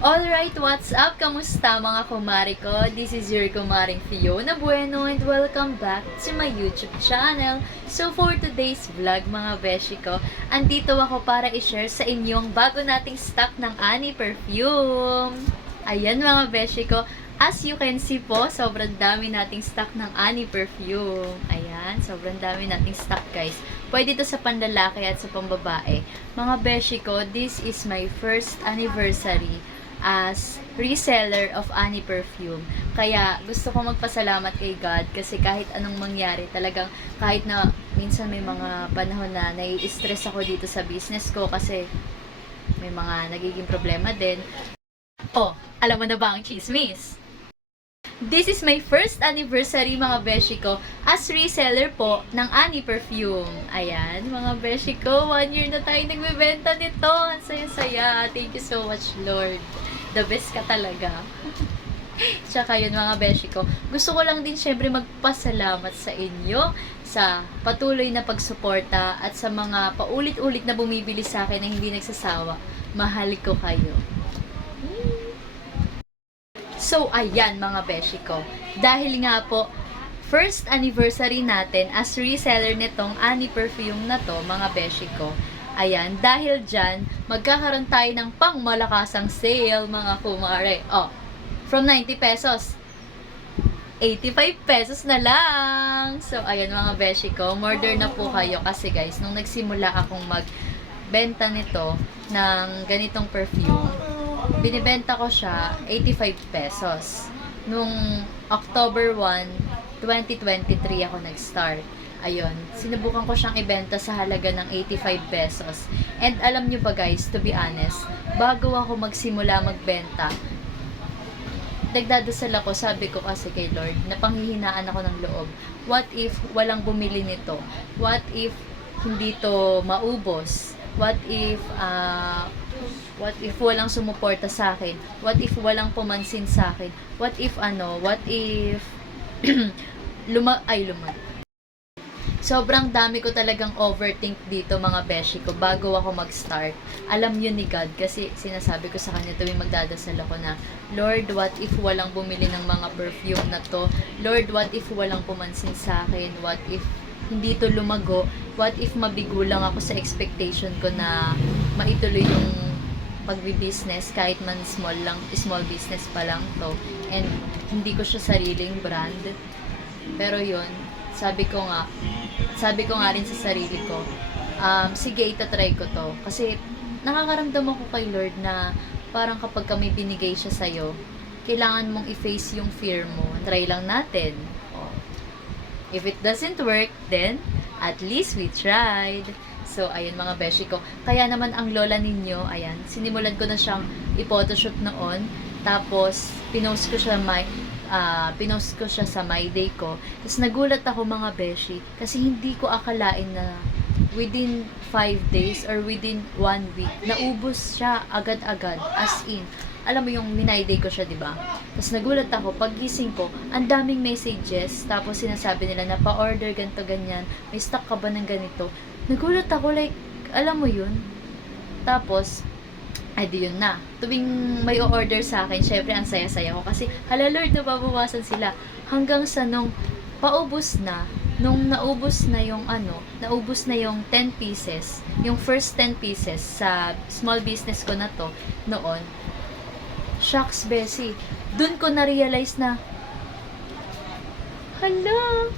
Alright, what's up? Kamusta mga kumari ko? This is your kumaring Fiona Bueno and welcome back to my YouTube channel. So for today's vlog mga beshi ko, andito ako para i-share sa inyong bago nating stock ng Ani perfume. Ayan mga beshi ko, as you can see po, sobrang dami nating stock ng Ani perfume. Ayan, sobrang dami nating stock guys. Pwede ito sa panlalaki at sa pambabae. Mga beshi ko, this is my first anniversary as reseller of Ani perfume. Kaya gusto ko magpasalamat kay God kasi kahit anong mangyari, talagang kahit na minsan may mga panahon na nai-stress ako dito sa business ko kasi may mga nagiging problema din. Oh, alam mo na ba ang chismis? This is my first anniversary mga beshi ko as reseller po ng Ani perfume. Ayan, mga beshi ko, 1 year na tayo nagbebenta nito. Ang saya-saya. Thank you so much, Lord. The best ka talaga. Tsaka yun mga beshi ko. Gusto ko lang din syempre magpasalamat sa inyo sa patuloy na pagsuporta at sa mga paulit-ulit na bumibili sa akin na hindi nagsasawa. Mahal ko kayo. So, ayan mga beshi ko. Dahil nga po, first anniversary natin as reseller nitong Ani perfume na to, mga beshi ko. Ayan, dahil dyan, magkakaroon tayo ng pangmalakasang sale, mga kumare. Oh, from 90 pesos, 85 pesos na lang. So, ayan mga beshi ko, order na po kayo kasi guys, nung nagsimula akong magbenta nito ng ganitong perfume, binibenta ko siya 85 pesos. Nung October 1, 2023 ako nag-start. Ayun, sinubukan ko siyang ibenta sa halaga ng 85 pesos. And alam nyo ba guys, to be honest, bago ako magsimula magbenta, nagdadasal ako, sabi ko kasi kay Lord, na panghihinaan ako ng loob. What if walang bumili nito? What if hindi to maubos? What if walang sumuporta sa akin? What if walang pumansin sa akin? What if sobrang dami ko talagang overthink dito mga beshi ko bago ako mag-start. Alam yun ni God kasi sinasabi ko sa kanya tuwing magdadasal ako na, Lord, what if walang bumili ng mga perfume na to? Lord, what if walang pumansin sa akin? What if hindi to lumago? What if mabigo lang ako sa expectation ko na maituloy yung pagbi-business kahit man small business pa lang to, and hindi ko siya sariling brand. Pero yun, sabi ko nga rin sa sarili ko, sige, itatry ko to. Kasi nakakaramdam ako kay Lord na parang kapag kami binigay siya sa'yo, kailangan mong i-face yung fear mo. Try lang natin. Oh. If it doesn't work, then at least we tried. So, ayun mga beshi ko. Kaya naman ang lola ninyo, ayan, sinimulan ko na siyang i-photoshoot noon. Tapos, pinost ko siya sa My Day ko. Tapos nagulat ako mga beshi kasi hindi ko akalain na within 5 days or within 1 week naubos siya agad-agad, as in alam mo yung My Day ko siya, di ba? Tapos nagulat ako paggising ko, ang daming messages, tapos sinasabi nila na pa-order ganito ganyan, may stock ka ba ng ganito? Nagulat ako, like alam mo yun. Tapos ay di yun na. Tuwing may o-order sa akin, syempre ang saya-saya ko kasi hala Lord, nababawasan sila. Hanggang sa nung paubos na, nung naubos na yung naubos na yung 10 pieces, yung first 10 pieces sa small business ko na to noon. Shucks, Bessie. Dun ko na-realize na hala,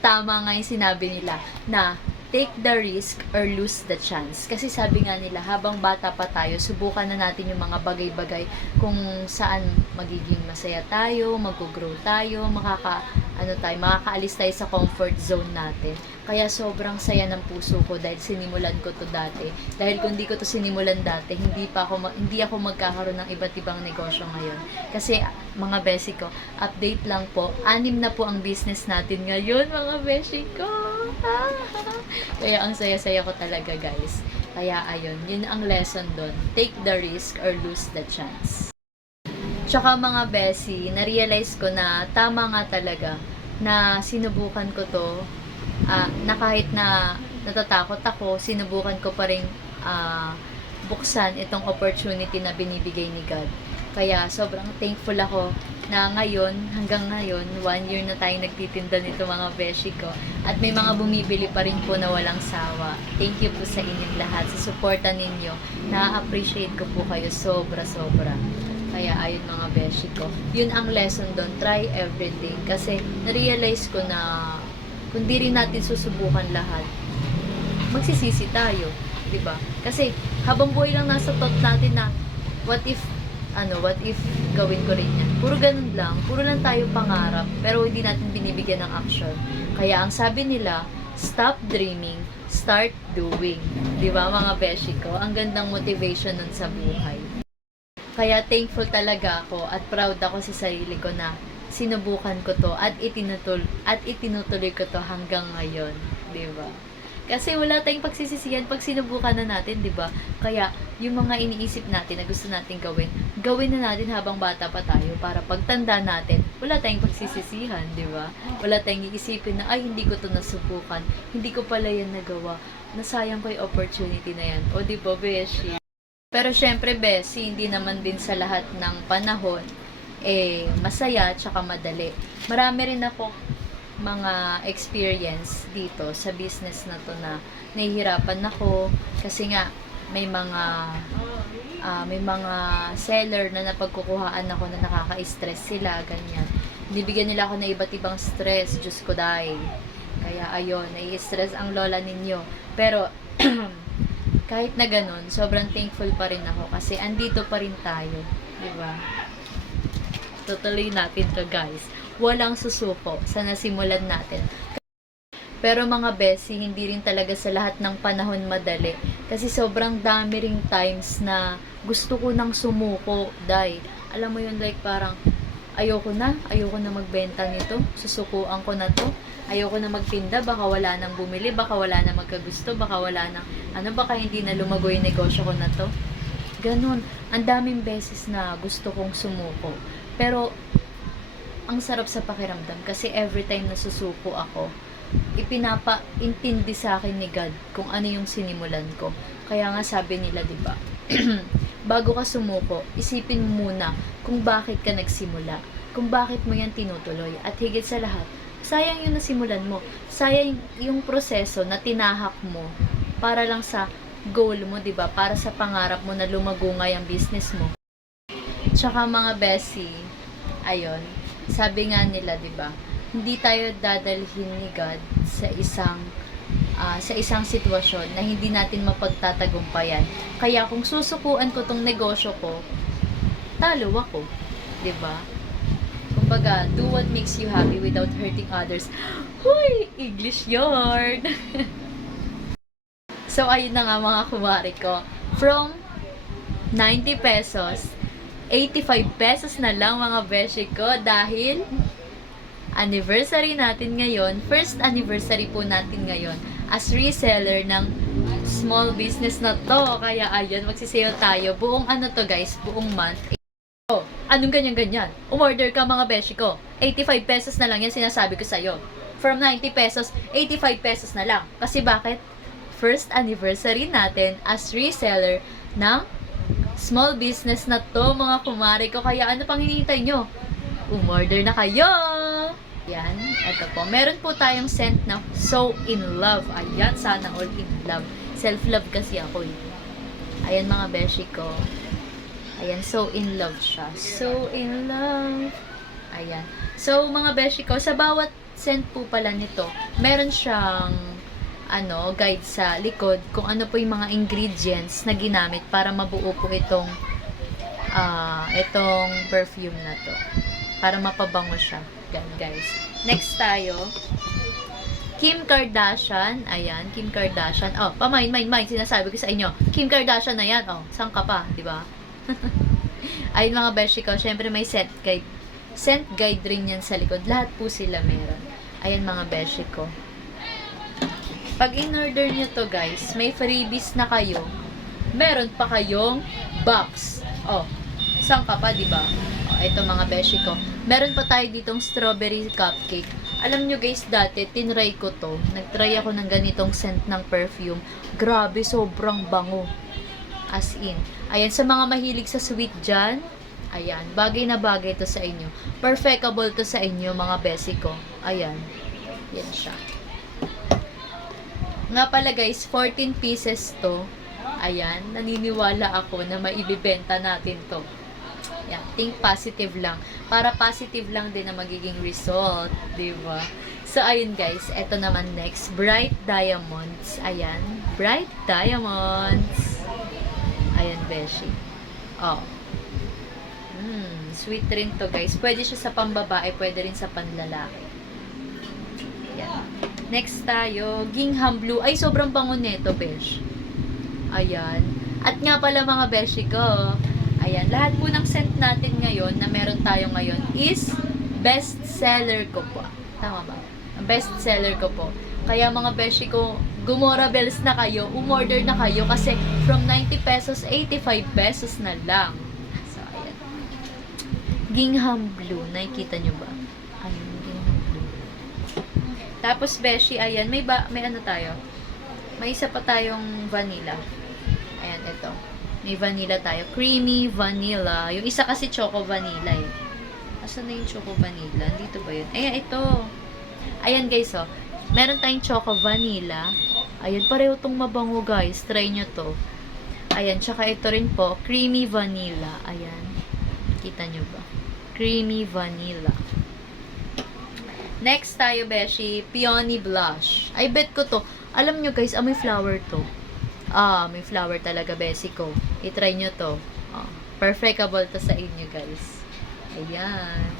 tama nga yung sinabi nila na take the risk or lose the chance. Kasi sabi nga nila, habang bata pa tayo, subukan na natin yung mga bagay-bagay kung saan magiging masaya tayo, mag-grow tayo, makakaalis tayo sa comfort zone natin. Kaya sobrang saya ng puso ko dahil sinimulan ko to dati. Dahil kung hindi ko to sinimulan dati, hindi ako magkakaroon ng iba't ibang negosyo ngayon. Kasi mga beshi ko, update lang po, 6 na po ang business natin ngayon, mga beshi ko. Kaya ang saya-saya ko talaga guys. Kaya ayun, yun ang lesson doon. Take the risk or lose the chance. Tsaka mga beshi, na-realize ko na tama nga talaga na sinubukan ko to, na kahit na natatakot ako, sinubukan ko pa rin buksan itong opportunity na binibigay ni God. Kaya sobrang thankful ako na ngayon, hanggang ngayon, 1 year na tayong nagtitinda nito mga beshi ko. At may mga bumibili pa rin po na walang sawa. Thank you po sa inyong lahat, sa suporta ninyo. Na-appreciate ko po kayo sobra-sobra. Kaya ayun mga beshi ko. Yun ang lesson doon, try everything. Kasi na-realize ko na kung di rin natin susubukan lahat, magsisisi tayo. Diba? Kasi habang buhay lang nasa thought natin na what if gawin ko rin yan. Puro ganun lang. Puro lang tayo pangarap. Pero hindi natin binibigyan ng action. Kaya ang sabi nila, stop dreaming, start doing. Diba mga beshi ko? Ang gandang motivation nun sa buhay. Kaya thankful talaga ako at proud ako sa sarili ko na sinubukan ko to at itinutuloy ko to hanggang ngayon. Diba? Kasi wala tayong pagsisisihan pag sinubukan na natin, di ba? Kaya, yung mga iniisip natin na gusto natin gawin na natin habang bata pa tayo para pagtanda natin, wala tayong pagsisisihan, di ba? Wala tayong iisipin na, ay, hindi ko to nasubukan, hindi ko pala yan nagawa, nasayang ko yung opportunity na yan. O, di ba, Beshi? Pero, syempre, Beshi, hindi naman din sa lahat ng panahon, masaya, tsaka madali. Marami rin ako mga experience dito sa business na to na nahihirapan ako kasi nga may mga seller na napagkukuhaan ako na nakaka-stress sila, ganyan. Nibigyan nila ako ng iba't ibang stress, Diyos ko dahil. Kaya ayun, nai-stress ang lola ninyo. Pero kahit na ganun, sobrang thankful pa rin ako kasi andito pa rin tayo, di ba? Tutuloy natin to, guys. Walang susuko sa nasimulan natin. Pero mga besi, hindi rin talaga sa lahat ng panahon madali. Kasi sobrang dami ring times na gusto ko nang sumuko. Dahil, alam mo yun, like parang, ayoko na magbenta nito. Susukuan ko na to. Ayoko na magtinda, baka wala nang bumili, baka wala nang magkagusto, baka wala nang, baka hindi na lumago yung negosyo ko na to. Ganon. Ang daming beses na gusto kong sumuko. Pero, ang sarap sa pakiramdam kasi every time nasusuko ako, ipinapaintindi sa akin ni God kung ano yung sinimulan ko. Kaya nga sabi nila, 'di ba? Bago ka sumuko, isipin mo muna kung bakit ka nagsimula, kung bakit mo yan tinutuloy, at higit sa lahat, sayang yung nasimulan mo. Sayang yung proseso na tinahak mo para lang sa goal mo, 'di ba? Para sa pangarap mo na lumagungay ang business mo. Tsaka mga besi, ayun, sabi nga nila, 'di ba? Hindi tayo dadalhin ni God sa isang sitwasyon na hindi natin mapagtatagumpayan. Kaya kung susukuan ko tong negosyo ko, talo ako, 'di ba? Kumbaga, do what makes you happy without hurting others. Huy, English yarn. So ayun na nga mga kumari ko. From 90 pesos, 85 pesos na lang mga beshi ko dahil anniversary natin ngayon, first anniversary po natin ngayon as reseller ng small business na to. Kaya ayun, magsisale tayo. Buong guys, buong month. Oh, anong ganyan-ganyan? Umorder ka mga beshi ko. 85 pesos na lang yan sinasabi ko sa'yo. From 90 pesos, 85 pesos na lang. Kasi bakit? First anniversary natin as reseller ng small business na to mga kumari ko. Kaya ano pang hinihintay nyo? Umorder na kayo! Yan, eto po. Meron po tayong scent na So In Love. Ayan, sana all in love. Self-love kasi ako eh. Ayan mga beshi ko. Ayan, So In Love siya. So In Love. Ayan. So mga beshi ko, sa bawat scent po pala nito, meron siyang guide sa likod kung ano po yung mga ingredients na ginamit para mabuo po itong perfume na to. Para mapabango siya. Ganun, guys. Next tayo. Kim Kardashian. Ayan, Kim Kardashian. Oh, mine. Sinasabi ko sa inyo. Kim Kardashian na yan. Oh, saan ka pa? Diba? Ayun mga beshi ko. Syempre may scent guide. Scent guide rin yan sa likod. Lahat po sila meron. Ayan mga beshi ko. Pag in-order nyo to guys, may freebies na kayo. Meron pa kayong box. Oh, saan ka pa, diba? Oh, ito mga beshi ko. Meron pa tayo ditong strawberry cupcake. Alam nyo guys, dati, tinry ko to. Nagtry ako ng ganitong scent ng perfume. Grabe, sobrang bango. As in. Ayan, sa mga mahilig sa sweet dyan, ayan, bagay na bagay to sa inyo. Perfectable to sa inyo, mga besi ko. Ayan. Yan siya. Nga pala guys, 14 pieces to. Ayan, naniniwala ako na maibibenta natin to. Yan, think positive lang. Para positive lang din na magiging result, di ba? So, ayun guys, eto naman next, Bright Diamonds. Ayan, Bright Diamonds. Ayan, beshi. Oh. Sweet rin to guys. Pwede siya sa pambabae, pwede rin sa panlalaki. Ayan. Next tayo, Gingham Blue. Ay, sobrang bango neto, besh. Ayan. At nga pala mga beshi ko, ayan, lahat po ng scent natin ngayon, na meron tayo ngayon, is best seller ko po. Tama ba? Best seller ko po. Kaya mga beshi ko, gumora bells na kayo, umorder na kayo, kasi from 90 pesos, 85 pesos na lang. So, ayan. Gingham Blue. Nakikita nyo ba? Ayan, Gingham Blue. Tapos, beshi, ayan, may ano tayo? May isa pa tayong vanilla. Ayan, ito. May vanilla tayo. Creamy vanilla. Yung isa kasi choco vanilla eh. Asan na yung choco vanilla? Dito ba yun? Ayan, ito. Ayan guys, oh. Meron tayong choco vanilla. Ayan, pareho tong mabango guys. Try nyo to. Ayan, tsaka ito rin po. Creamy vanilla. Ayan. Kita nyo ba? Creamy vanilla. Next tayo, beshi. Peony Blush. I bet ko to. Alam nyo guys, may flower to. May flower talaga, besi ko. I-try nyo to. Perfectable to sa inyo, guys. Ayan.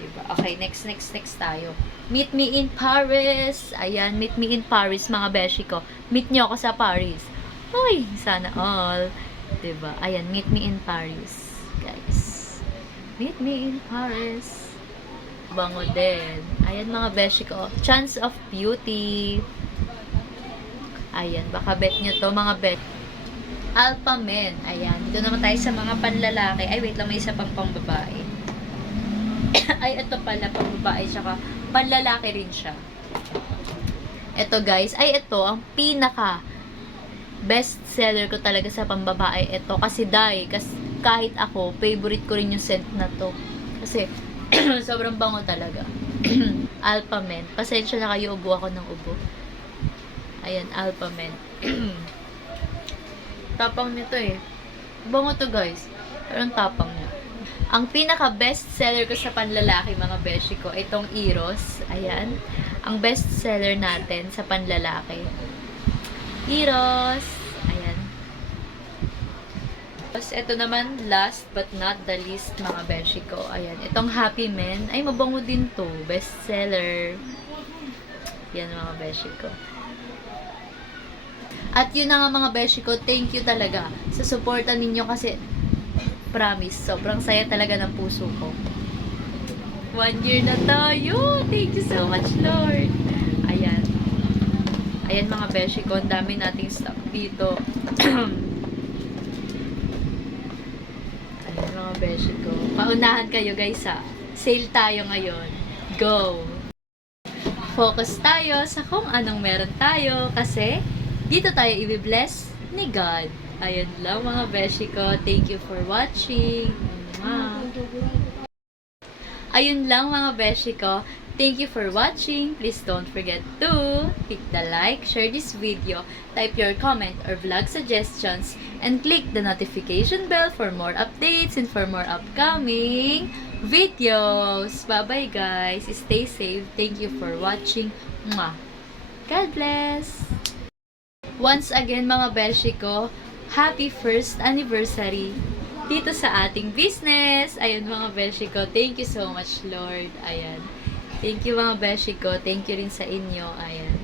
Diba? Okay, next tayo. Meet Me in Paris. Ayan, Meet Me in Paris, mga beshi ko. Meet nyo ako sa Paris. Uy, sana all. Diba? Ayan, Meet Me in Paris. Guys. Meet Me in Paris. Bango din. Ayan, mga beshi ko. Chance of Beauty. Ayan, baka bet nyo to, mga bet. Alpha Men. Ayan, dito naman tayo sa mga panlalaki. Ay, wait lang, may isa pang pambabae. Ay, ito pala, pambabae, tsaka panlalaki rin siya. Ito, guys. Ay, ito, ang pinaka best seller ko talaga sa pambabae. Ito, kasi kahit ako, favorite ko rin yung scent na to. Kasi, sobrang bango talaga. Alpha Men. Pasensya na kayo, ubo ako ng ubo. Ayan, Alpha Men. Tapang nito eh. Bango to guys. Pero ang tapang niya. Ang pinaka best seller ko sa panlalaki, mga beshi ko, itong Eros. Ayan. Ang best seller natin sa panlalaki. Eros. Ayan. Tapos ito naman, last but not the least, mga beshi ko. Ayan. Itong Happy Men. Ay, mabango din to. Best seller. Yan, mga beshi ko. At yun na nga, mga beshi ko, thank you talaga sa suporta ninyo, kasi promise, sobrang saya talaga ng puso ko. 1 year na tayo! Thank you so much, Lord! Ayan. Ayan, mga beshi ko, ang dami nating stock dito. Ayan, mga beshi ko. Paunahan kayo, guys, ha. Sale tayo ngayon. Go! Focus tayo sa kung anong meron tayo, kasi dito tayo i-bless ni God. Ayun lang, mga beshi ko. Thank you for watching. Ayun lang, mga beshi ko. Thank you for watching. Please don't forget to click the like, share this video, type your comment or vlog suggestions, and click the notification bell for more updates and for more upcoming videos. Bye-bye, guys. Stay safe. Thank you for watching. Mwah. God bless. Once again, mga beshi ko, happy 1st anniversary dito sa ating business. Ayun, mga beshi ko, thank you so much, Lord. Ayan. Thank you, mga beshi ko. Thank you rin sa inyo. Ayan.